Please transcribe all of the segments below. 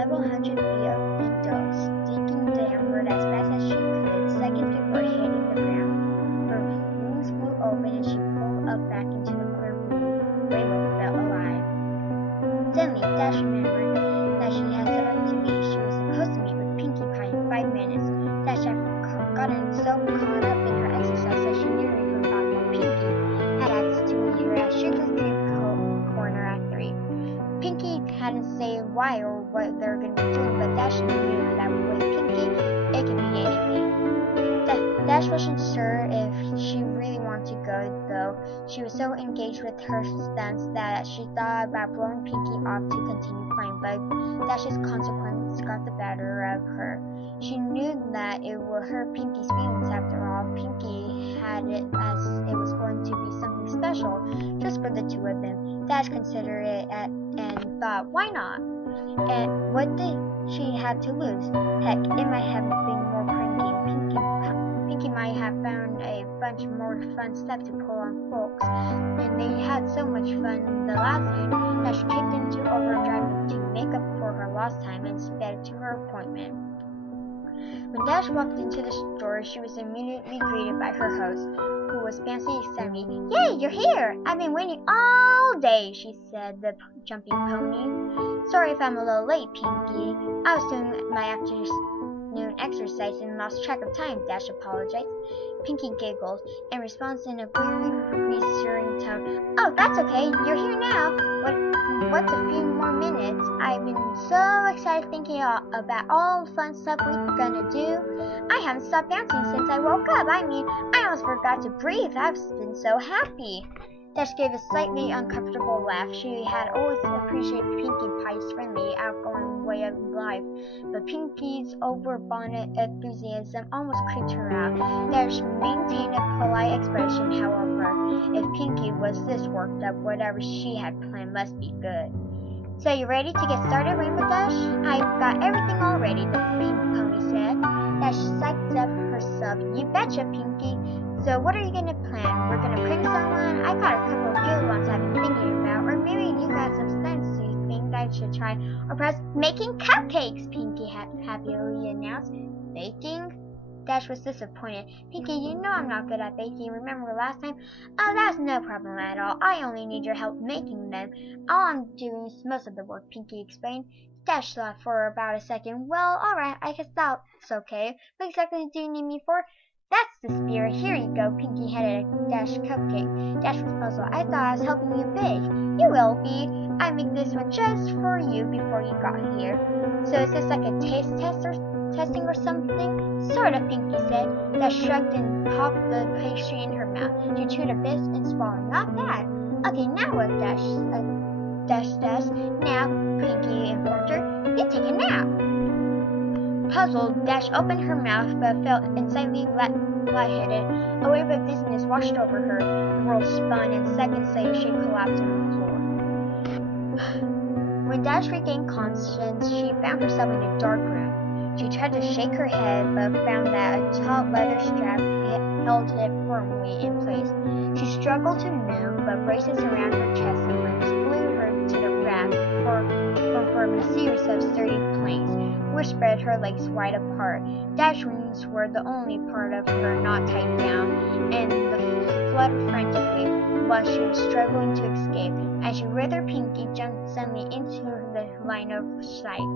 several hundred feet of the dug, sticking downward as fast as she could. Seconds before hitting the ground, her wings flew open and she pulled up back into the clear blue. Rainbow felt alive. Suddenly, Dash remembered that she had somewhere to be. She was supposed to meet with Pinkie Pie in 5 minutes. Dash had gotten so caught up in her exercise that she nearly forgot that Pinkie had asked to meet her at Sugar Creek Corner at 3. Pinkie hadn't said why or what they were going to be doing, but Dash knew that with Pinkie, it could be anything. Dash wasn't sure if she really wanted to go, though. She was so engaged with her stunts that she thought about blowing Pinkie off to continue playing, but Dash's consequence got the better of her. She knew that it would hurt Pinkie's feelings after all. Pinkie had it as it was going to be something special just for the two of them. Dash considered it and thought, why not? And what did she have to lose? Heck, it might have been more pranking. Pinkie might have found a bunch more fun stuff to pull on folks, and they had so much fun the last time that she kicked into overdrive to make up for her lost time and sped to her appointment. When Dash walked into the store, she was immediately greeted by her host, who was fancy excited. "Yay, you're here! I've been waiting all day," she said, the jumping pony. "Sorry if I'm a little late, Pinkie. I was doing my afternoon exercise and lost track of time," Dash apologized. Pinkie giggled and responded in a very reassuring tone. "Oh, that's okay. You're here now. What's a few more minutes? I've been so excited thinking about all the fun stuff we're gonna do. I haven't stopped bouncing since I woke up. I mean, I almost forgot to breathe. I've been so happy." Dash gave a slightly uncomfortable laugh. She had always appreciated Pinkie Pie's friendly, outgoing way of life, but Pinkie's overabundant enthusiasm almost creeped her out. Dash maintained a polite expression, however. If Pinkie was this worked up, whatever she had planned must be good. "So you ready to get started, Rainbow Dash?" "I've got everything all ready," the pink pony said. Dash psyched up herself. "You betcha, Pinkie. So what are you gonna plan? We're gonna prank someone? I got a couple of good ones I've been thinking about, or maybe you got some stunts you think I should try, or perhaps making cupcakes," Pinkie happily announced. "Baking?" Dash was disappointed. "Pinkie, you know I'm not good at baking. Remember last time?" "Oh, that's no problem at all. I only need your help making them. All I'm doing is most of the work," Pinkie explained. Dash thought for about a second. "Well, alright, I guess that's okay. What exactly do you need me for?" "That's the spirit. Here you go." Pinkie handed a Dash cupcake. Dash was puzzled. "I thought I was helping you bake." "You will be. I made this one just for you before you got here." "So is this like a taste test or testing or something?" "Sort of," Pinkie said. Dash shrugged and popped the pastry in her mouth. She chewed a bit and swallowed. "Not bad." "Okay, now what?" Dash does. "Now," Pinkie informed her, "you take a nap." Puzzled, Dash opened her mouth but felt insanely lightheaded. A wave of dizziness washed over her. The world spun, and seconds later she collapsed on the floor. When Dash regained conscience, she found herself in a dark room. She tried to shake her head, but found that a taut leather strap held it firmly in place. She struggled to move, but braces around her chest and limbs glued her to the rack from a series of sturdy planks, which spread her legs wide apart. Dash's wings were the only part of her not tied down, and the fluttered frantically while she was struggling to escape. As she writhed, Pinkie jumped suddenly into the line of sight.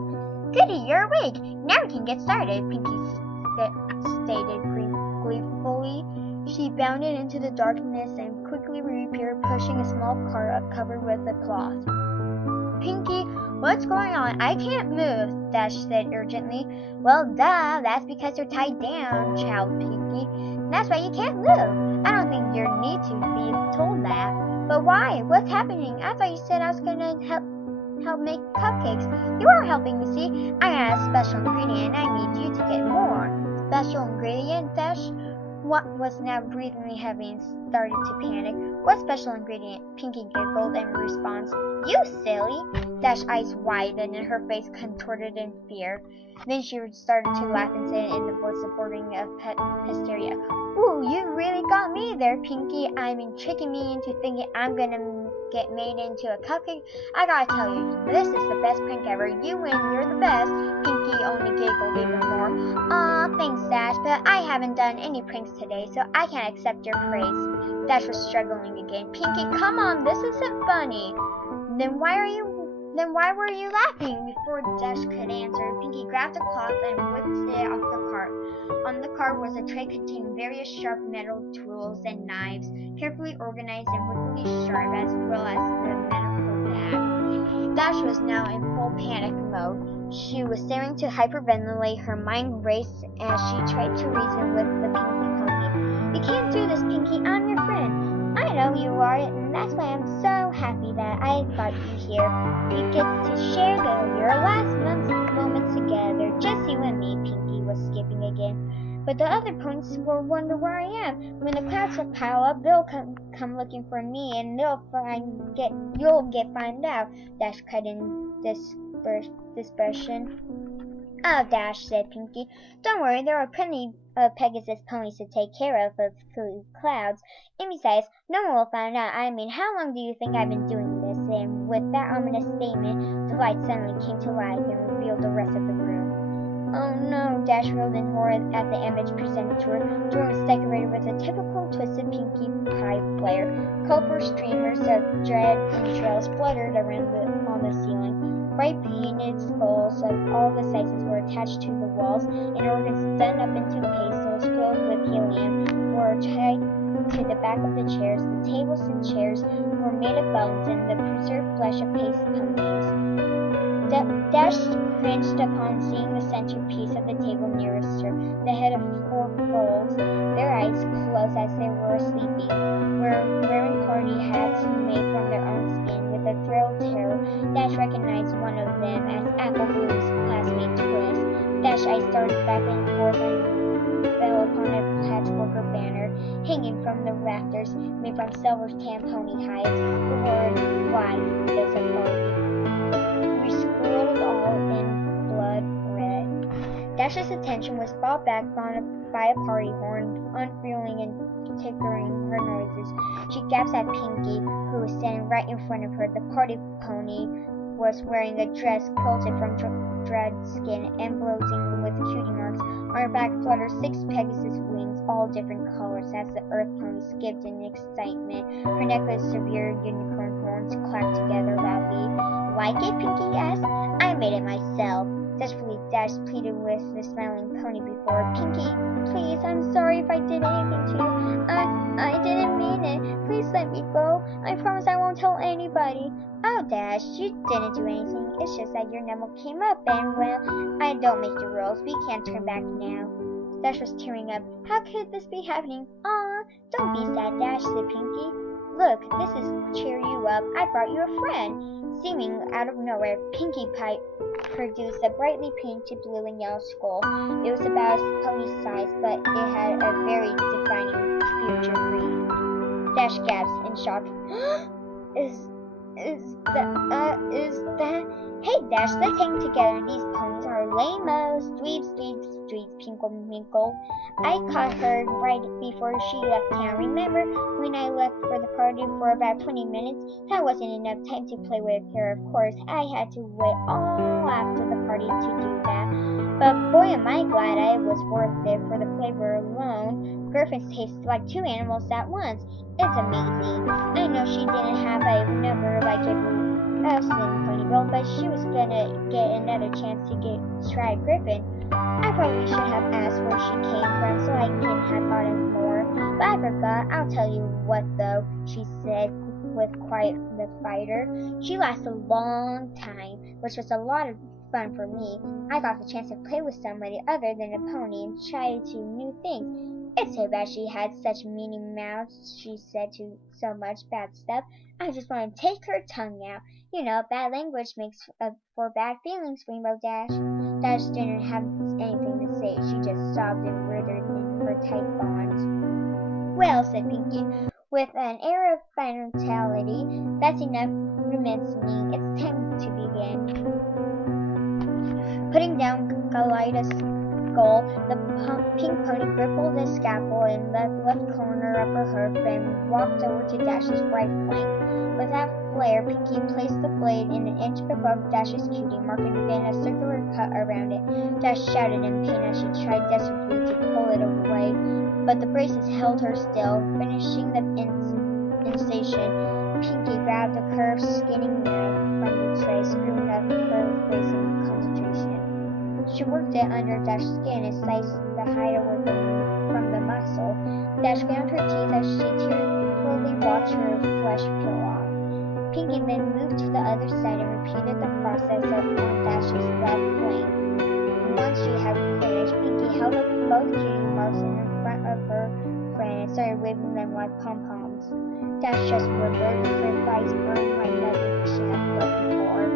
"Goody, you're awake! Now we can get started," Pinkie stated gleefully. She bounded into the darkness and quickly reappeared, pushing a small cart covered with a cloth. "Pinkie, what's going on? I can't move," Dash said urgently. "Well, duh, that's because you're tied down," chowed Pinkie. "That's why you can't move. I don't think you need to be told that." "But why? What's happening? I thought you said I was gonna help make cupcakes." "You are helping me, see? I got a special ingredient and I need you to get more." "Special ingredient?" Dash was now breathing heavy and started to panic. "What special ingredient?" Pinkie giggled in response. "You silly!" Dash's eyes widened and her face contorted in fear. Then she started to laugh and said in the voice bordering of hysteria, "Ooh, you really got me there, Pinkie. I mean, tricking me into thinking I'm gonna get made into a cupcake. I gotta tell you, this is the best prank ever. You win, you're the best. Pinky only giggled even more. Aw, thanks, Dash, but I haven't done any pranks today, so I can't accept your praise. Dash was struggling again. Pinky, come on, this isn't funny. Then why were you laughing? Before Dash could answer, Pinky grabbed a cloth and whipped it off the cart. On the cart was a tray containing various sharp metal tools and knives, carefully organized and wickedly sharp, as well as the medical bag. Dash was now in full panic mode. She was starting to hyperventilate. Her mind raced as she tried to reason with the Pinky Pony. You can't do this, Pinky. I'm your friend. I know you are, and that's why I'm so happy that I got you here. We get to share your last month's moments together, just you and me. Pinky was skipping again. But the other ponies will wonder where I am. When the clouds pile up, they'll come looking for me, and you'll get found out. Dash cried in desperation. Oh, Dash, said Pinky. Don't worry, there are plenty of Pegasus ponies to take care of the clouds. And besides, no one will find out. I mean, how long do you think I've been doing this? And with that ominous statement, the light suddenly came to life and revealed the rest of the room. Oh no, Dash rolled in horror at the image presented to her. The room was decorated with a typical twisted Pinkie Pie flare. Copper streamers of dread entrails fluttered around on the ceiling. Bright painted skulls of all the sizes were attached to the walls, and organs done up into pastels filled with helium were tied to the back of the chairs. The tables and chairs were made of bones and the preserved flesh of paste ponies. Dash cringed upon seeing the centerpiece of the table nearest her, the head of 4 foals, their eyes closed as they were sleeping, wearing party hats made from their own skin. With a thrilled terror, Dash recognized one of them as Applebloo's classmate Twist. Dash's eyes darted back and forth and fell upon a patchwork banner hanging from the rafters made from silver tan pony hides. The word "wife" visible. Scrawled all in blood red. Dash's attention was brought back by a party horn, unfeeling and tickling her noises. She gasped at Pinky, who was standing right in front of her. The party pony was wearing a dress quilted from dread skin, emblazoned with cutie marks. On her back fluttered 6 Pegasus wings, all different colors, as the earth pony skipped in excitement. Her necklace of severe unicorn horns clacked together loudly. Like it? Pinky asked. I made it myself. Desperately, Dash pleaded with the smiling pony before. Pinky, please, I'm sorry if I did anything to you. I didn't mean it. Please let me go. I promise I won't tell anybody. Oh, Dash, you didn't do anything. It's just that your number came up, and, well, I don't make the rules. We can't turn back now. Dash was tearing up. How could this be happening? Aw, don't be sad, Dash, said Pinky. Look, this is to cheer you up. I brought you a friend. Seeming out of nowhere, Pinkie Pie produced a brightly painted blue and yellow skull. It was about a pony's size, but it had a very defining future breed. Dash gasped in shock. Is that? Hey, Dash, let's hang together. These ponies are lame-os. Dweebs, Pinkle, Minkle. I caught her right before she left town. Remember when I left for the party for about 20 minutes? That wasn't enough time to play with her, of course. I had to wait all after the party to do that. But boy, am I glad it was worth it for the flavor alone. Griffins taste like 2 animals at once. It's amazing. I know she didn't have a number like everyone else in Ponyville, but she was gonna get another chance to try Griffin. I probably should have asked where she came from so I could have gotten more, but I forgot. I'll tell you what though, she said with quite the fighter. She lasted a long time, which was a lot of fun for me. I got the chance to play with somebody other than a pony and try to new things. It's so bad she had such meaning mouths. She said to so much bad stuff. I just want to take her tongue out. You know, bad language makes for bad feelings, Rainbow Dash. Dash didn't have anything to say. She just sobbed and writhed in her tight bonds. Well, said Pinky, with an air of finality, that's enough romancing. It's time to begin. Putting down Goliath's skull, the pink pony gripped the scalpel in the left corner of her hoof and walked over to Dash's right flank. Without flare, Pinkie placed the blade in an inch above Dash's cutie, marking then a circular cut around it. Dash shouted in pain as she tried desperately to pull it away, but the braces held her still. Finishing the incision, Pinkie grabbed a curved, skinning knife from the tray, screwing up her face in concentration. She worked it under Dash's skin and sliced the hide away from the muscle. Dash ground her teeth as she tearfully watched her flesh peel off. Pinkie then moved to the other side and repeated the process on Dash's left wing. Once she had finished, Pinkie held up both cutie marks in front of her friend and started waving them like pom-poms. Dash just whimpered, her thighs burned like nothing she had felt before.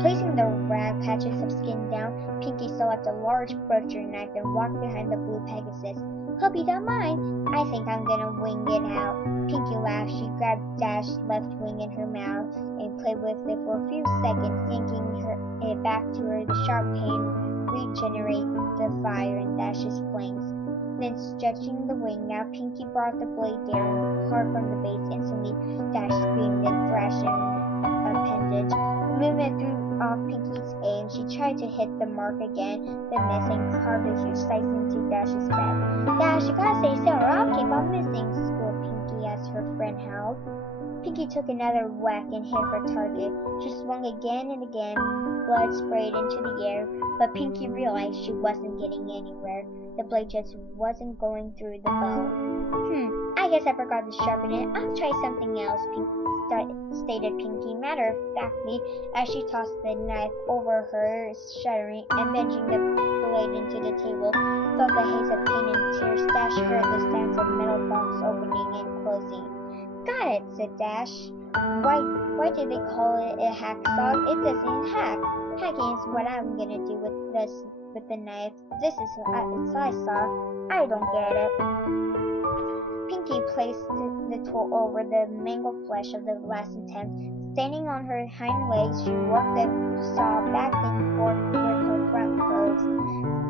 Placing the rag patches of skin down, Pinkie selected a large butcher knife and walked behind the blue Pegasus. "Hope you don't mind. I think I'm gonna wing it out." Pinkie laughed. She grabbed Dash's left wing in her mouth and played with it for a few seconds, yanking it back to her. The sharp pain regenerated the fire in Dash's flanks. Then, stretching the wing out, Pinkie brought the blade down hard from the base. Instantly, Dash screamed and thrashed an appendage. The movement threw off Pinkie's aim. She tried to hit the mark again, then missed and carved a huge slice into Dash's back. "Dash, you gotta stay still or I'll keep on missing," squealed Pinkie as her friend howled. Pinkie took another whack and hit her target. She swung again and again. Blood sprayed into the air, but Pinkie realized she wasn't getting anywhere. The blade just wasn't going through the bone. I guess I forgot to sharpen it. I'll try something else," stated Pinkie matter-of-factly as she tossed the knife over her, shuddering and bending the blade into the table. Felt the haze of pain and tears. Dash heard the sounds of metal box opening and closing. "Got it," said Dash. Why did they call it a hacksaw? It doesn't hack. Hacking is what I'm gonna do with the knife. This is a saw. I don't get it." Pinkie placed the tool over the mangled flesh of the last attempt. Standing on her hind legs, she worked the saw back and forth with her front hooves.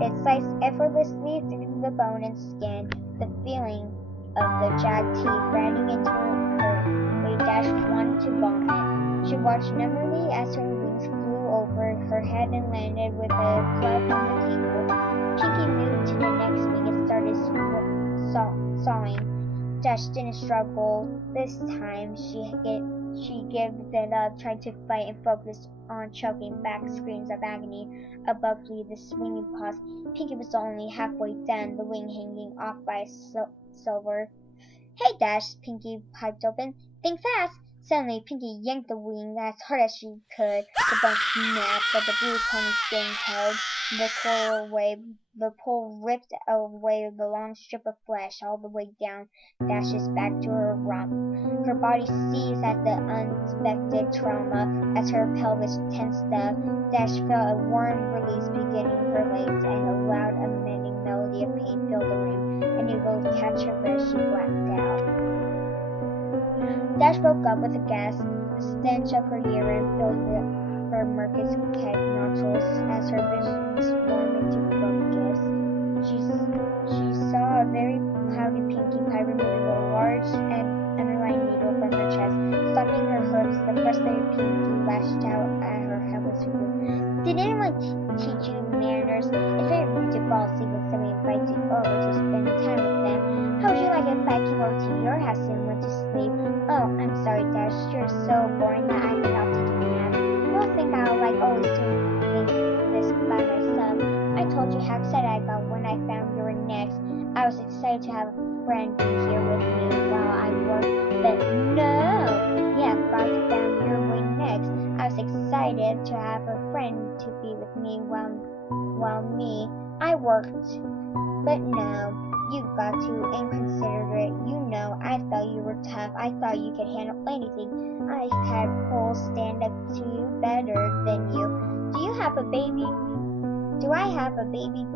It sliced effortlessly through the bone and skin. The feeling of the jagged teeth grinding into her made Dash want to vomit. She watched numbly as her wings flew over her head and landed with a club on the table. Pinkie moved to the next wing and started sawing. Dash didn't struggle this time. She gave it up, trying to fight and focus on choking back screams of agony. Abruptly, the swinging paused. Pinkie was only halfway done, the wing hanging off by silver. "Hey, Dash," Pinkie piped open. "Think fast." Suddenly, Pinkie yanked the wing as hard as she could. The bone snapped, but the blue pony's skin held. The pull ripped away the long strip of flesh all the way down Dash's back to her rump. Her body seized at the unexpected trauma as her pelvis tensed up. Dash felt a warm release beginning her legs, and a loud, unending melody of pain filled the room. Unable to catch her breath, she blacked out. Dash woke up with a gasp. The stench of her urine filled her mucus keg nostrils as her vision swarmed into focus. She saw a very cloudy Pinkie Pie removing a large and underlying needle from her chest. Stopping her hooves, the frustrated Pinkie lashed out at her helpless figure. "Did anyone teach you manners? It's very rude to fall asleep when somebody invites you over to spend time with them. How would you like it if I came over to your house and went to sleep?" "Oh, I'm sorry, Dash. You're so boring that I think I'll take a nap. You don't think I'll like always doing this by myself. I told you how excited I got when I found you were next. I was excited to have a friend be here with me while I worked, but no. Yeah, I found your way next. I was excited to have a friend to be with me while I worked, but no. You got too inconsiderate. You know, I thought you were tough. I thought you could handle anything. I had Cole stand up to you better than you. Do I have a baby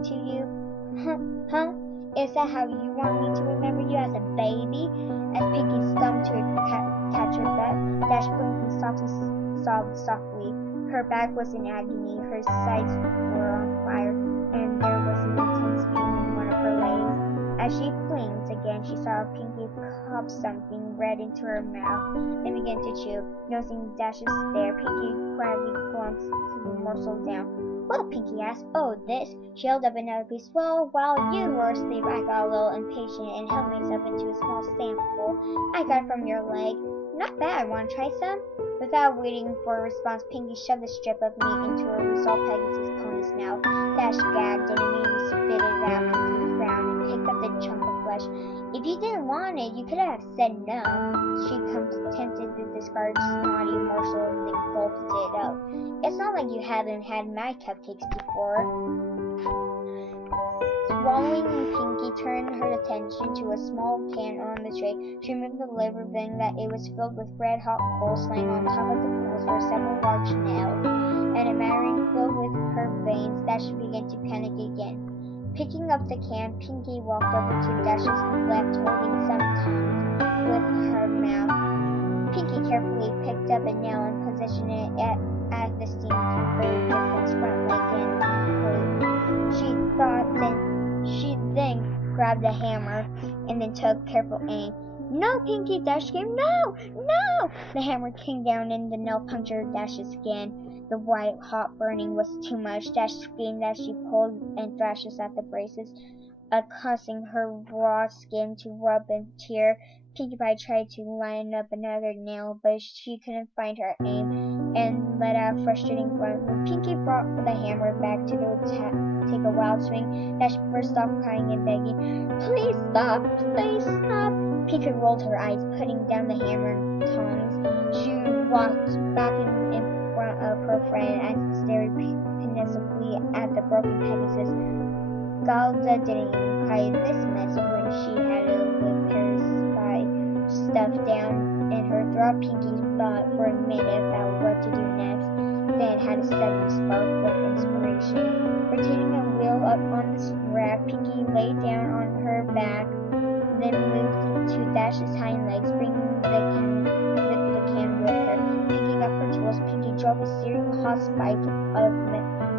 to you? Huh? Is that how you want me to remember you, as a baby?" As Pinkie stumped to catch her breath, Dash blinked and sobbed softly. Her back was in agony, her sides were on fire, and there was an intense pain in one of her legs. As she blinked again, she saw Pinkie pop something red into her mouth and begin to chew. Noticing Dash's stare, Pinkie quietly glanced the morsel down. "Well," Pinkie asked, "oh, this." She held up another piece. "Well, while you were asleep, I got a little impatient and held myself into a small sample. I got it from your leg. Not bad. Want to try some?" Without waiting for a response, Pinkie shoved the strip of meat into her saw Pegasus pony's mouth. Dash gagged and immediately spit it out. Pinkie frowned and picked up the chunk of flesh. "If you didn't want it, you could have said no." She attempted to discard snotty morsel and then gulped it up. "It's not like you haven't had my cupcakes before." Swallowing, Pinkie turned her attention to a small pan on the tray. She removed the lid, revealing that it was filled with red-hot coals. Laying on top of the coals were several large nails, and a mattering filled with her veins. Dash began to panic again. Picking up the can, Pinkie walked over to Dash's left, holding some tongs with her mouth. Pinkie carefully picked up a nail and positioned it at the steam conveyor victim's front leg and She then grabbed a hammer and then took careful aim. "No, Pinkie!" Dash screamed. "No! No!" The hammer came down and the nail punctured Dash's skin. The white hot burning was too much. Dash screamed as she pulled and thrashed at the braces, causing her raw skin to rub and tear. Pinkie Pie tried to line up another nail, but she couldn't find her aim and let out a frustrating grunt. When Pinkie brought the hammer back to take a wild swing, Dash burst off crying and begging, "Please stop! Please stop!" Pinkie rolled her eyes, putting down the hammer and tongs. She walked back in front of her friend and stared pensively at the broken Pegasus. Galda didn't even cry this mess when she had a lip parasite stuffed down in her throat. Pinkie thought for a minute about what to do next, then had a sudden spark of inspiration. Rotating a wheel up on the rack, Pinkie lay down on her back, then moved to Dash's hind legs, bringing the can with her. Picking up her tools, Pinkie drove a searing hot spike of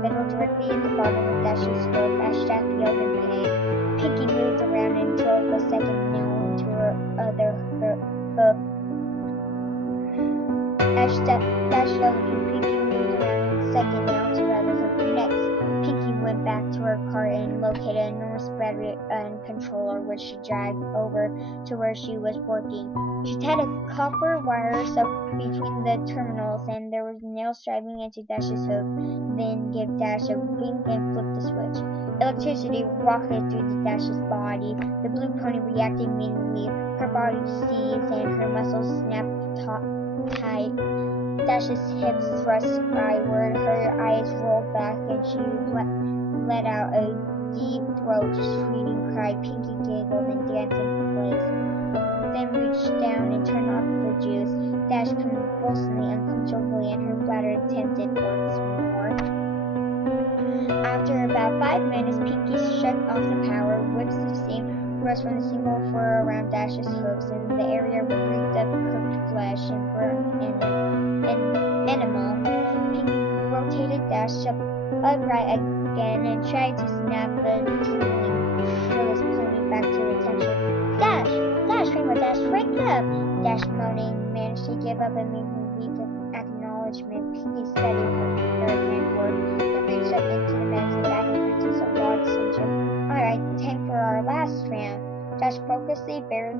metal directly at the bottom of Dash's hoof as Dash yelled in pain. Pinkie moved around and drove a second nail into her other hoof. As Dash yelled and Pinkie moved around and second nail to her other hoof. Next, Pinkie went back to her car and located an enormous battery and controller, which she dragged over to where she was working. She tied a copper wires up between the terminals, and there was nails driving into Dash's hoof. Then gave Dash a wink and flipped the switch. Electricity rocketed through Dash's body. The blue pony reacted immediately. Her body seized and her muscles snapped tight. Dash's hips thrust skyward. Her eyes rolled back, and she let out a deep throat-shrieking cry. Pinkie giggled and danced into place, then reached down and turned off the juice. Dash convulsively, uncomfortably, and her bladder attempted once more. After about 5 minutes, Pinkie shut off the power. Whips of steam rose from the single fur around Dash's hooves, and the area reeked of cooked flesh and burnt enamel. Pinkie rotated Dash upright again and tried to snap the drooling shirtless pony back to attention. "Dash! Dash! Rainbow Dash! Wake up!" Dash, moaning, managed to give up and make a weak acknowledgement. Pinkie steadied her third hand forward, then reached up into the mess and back and produce a large cincher. "Alright, time for our last round." Dash focusedly barely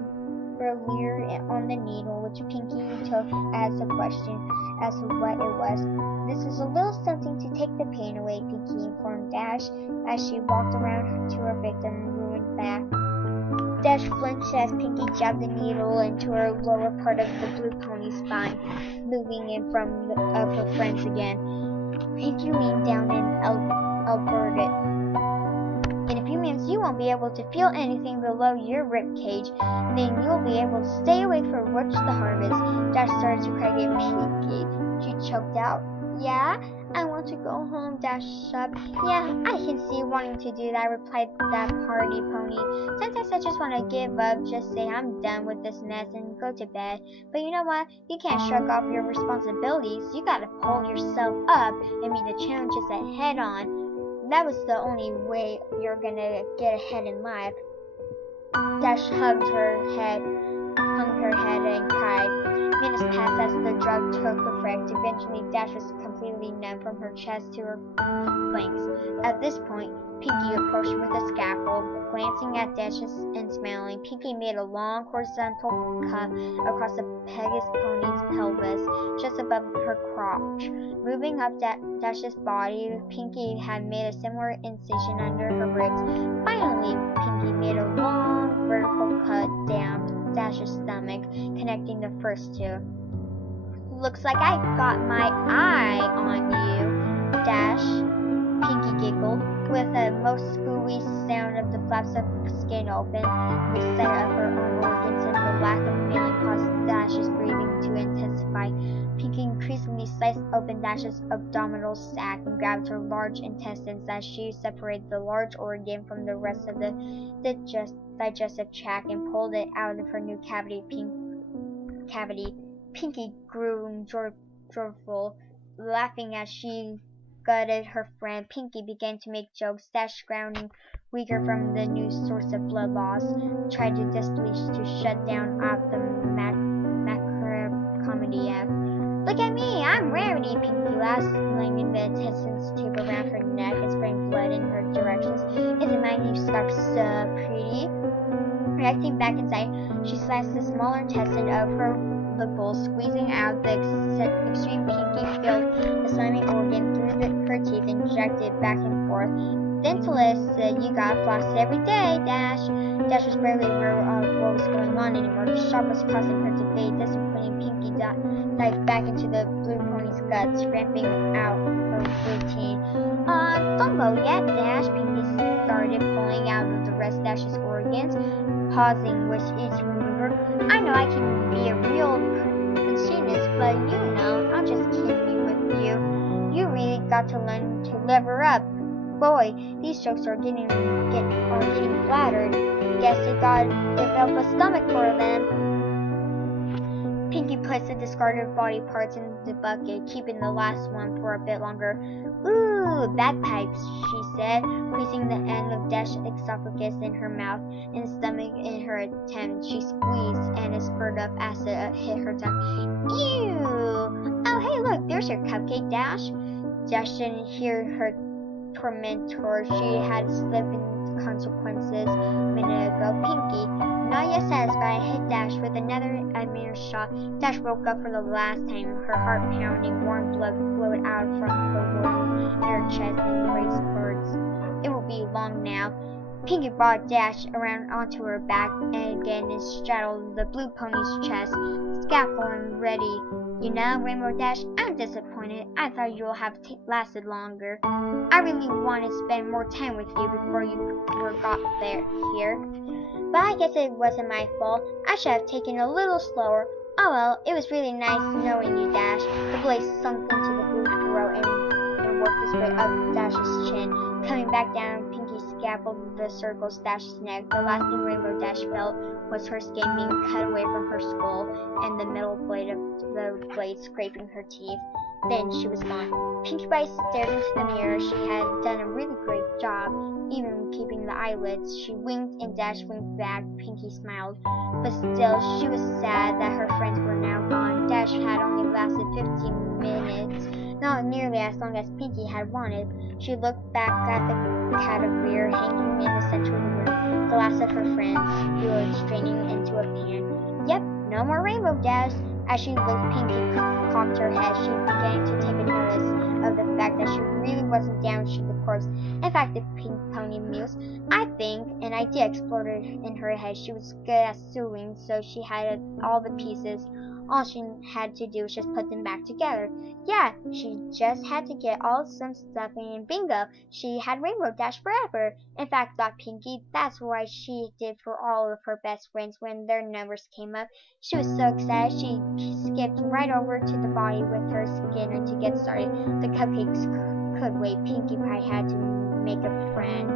on the needle, which Pinkie took as a question as to what it was. "This is a little something to take the pain away," Pinkie informed Dash as she walked around to her victim's ruined back. Dash flinched as Pinkie jabbed the needle into her lower part of the blue pony's spine, moving in front of her friends again. Pinkie leaned down and alerted. "In a few minutes, you won't be able to feel anything below your rib cage. Then you'll be able to stay awake for Watch the Harvest." Dash started to cry again. "Pinkie," she choked out. "Yeah? I want to go home," Dash sobbed. "Yeah, I can see you wanting to do that," replied that party pony. "Sometimes I just want to give up, just say I'm done with this mess and go to bed. But you know what? You can't shrug off your responsibilities. You gotta pull yourself up and meet the challenges head on. That was the only way you're gonna get ahead in life." Dash hung her head and cried. Minutes passed as the drug took effect. Eventually, Dash was completely numb from her chest to her flanks. At this point, Pinky approached with a scalpel. Glancing at Dash and smiling, Pinky made a long horizontal cut across the Pegasus pony's pelvis, just above her crotch. Moving up Dash's body, Pinky had made a similar incision under her ribs. Finally, Pinky made a long vertical cut down Dash's stomach, connecting the first two. "Looks like I got my eye on you, Dash," Pinky giggled, with a most screwy sound of the flaps of skin open. The sight of her own organs and the lack of feeling caused Dash's breathing to intensify. Pinky increasingly sliced open Dash's abdominal sac and grabbed her large intestines as she separated the large organ from the rest of the digestive tract and pulled it out of her new cavity. Pinky grew joyful, laughing as she gutted her friend. Pinky began to make jokes. Dash, grounding weaker from the new source of blood loss, tried to desperately to shut down off the macabre comedy act. "Look at me, I'm Rarity," Pinky laughed, slinging the intestines tube around her neck and spraying blood in her directions. "Isn't my new scarf so pretty?" Reacting back inside, she sliced the smaller intestine of her bowl, squeezing out the extreme. Pinky filled the slimy organ through her teeth and jacked it back and forth. Dentalist said, "You gotta floss every day, Dash." Dash was barely aware of what was going on anymore. The shock was causing her to fade, disappointing. Pinky dived back into the blue pony's guts, ramping out her routine. Don't go yet, Dash." Pinky started pulling out the rest of Dash's organs, pausing with each maneuver. "I know I can be a real machinist, but I'll just keep you with you. You really got to learn to lever up. Boy, these jokes are getting flattered. Guess you gotta develop a stomach for them." Pinky placed the discarded body parts in the bucket, keeping the last one for a bit longer. "Ooh, bagpipes," she said, placing the end of Dash's esophagus in her mouth and stomach in her attempt. She squeezed, and a spurt of acid hit her tongue. "Ew! Oh, hey, look, there's your cupcake, Dash." Dash didn't hear her tormentor. She had slipped in consequences a minute ago. Pinky, not yet satisfied, hit Dash with another admirable shot. Dash woke up for the last time, her heart pounding. Warm blood flowed out from her wound in her chest and raised spurts. It would be long now. Pinky brought Dash around onto her back and again straddled the blue pony's chest, scalpel and ready. Rainbow Dash, I'm disappointed. I thought you would have lasted longer. I really want to spend more time with you before you got here. But I guess it wasn't my fault. I should have taken it a little slower. Oh well, it was really nice knowing you, Dash." The blade sunk into the blue throat and worked its way up Dash's chin. Coming back down, Pinky scalpeled the circle's Dash's neck. The last thing Rainbow Dash felt was her skin being cut away from her skull and the metal blade of the blade scraping her teeth. Then she was gone. Pinkie Pie stared into the mirror. She had done a really great job, even keeping the eyelids. She winked and Dash winked back. Pinkie smiled. But still, she was sad that her friends were now gone. Dash had only lasted 15 minutes, not nearly as long as Pinkie had wanted. She looked back at the caterpillar hanging in the center of the room, the last of her friends, who straining into a pan. Yep, no more Rainbow Dash. As she looked, Pinkie cocked her head. She began to take a notice of the fact that she really wasn't down with the corpse. In fact, the pink pony mused, I think an idea exploded in her head. She was good at sewing, so she had all the pieces. All she had to do was just put them back together. Yeah, she just had to get all some stuff in, and bingo, she had Rainbow Dash forever. In fact, thought Pinkie, that's why she did for all of her best friends when their numbers came up. She was so excited, she skipped right over to the body with her Skinner to get started. The cupcakes could wait. Pinkie Pie had to make a friend.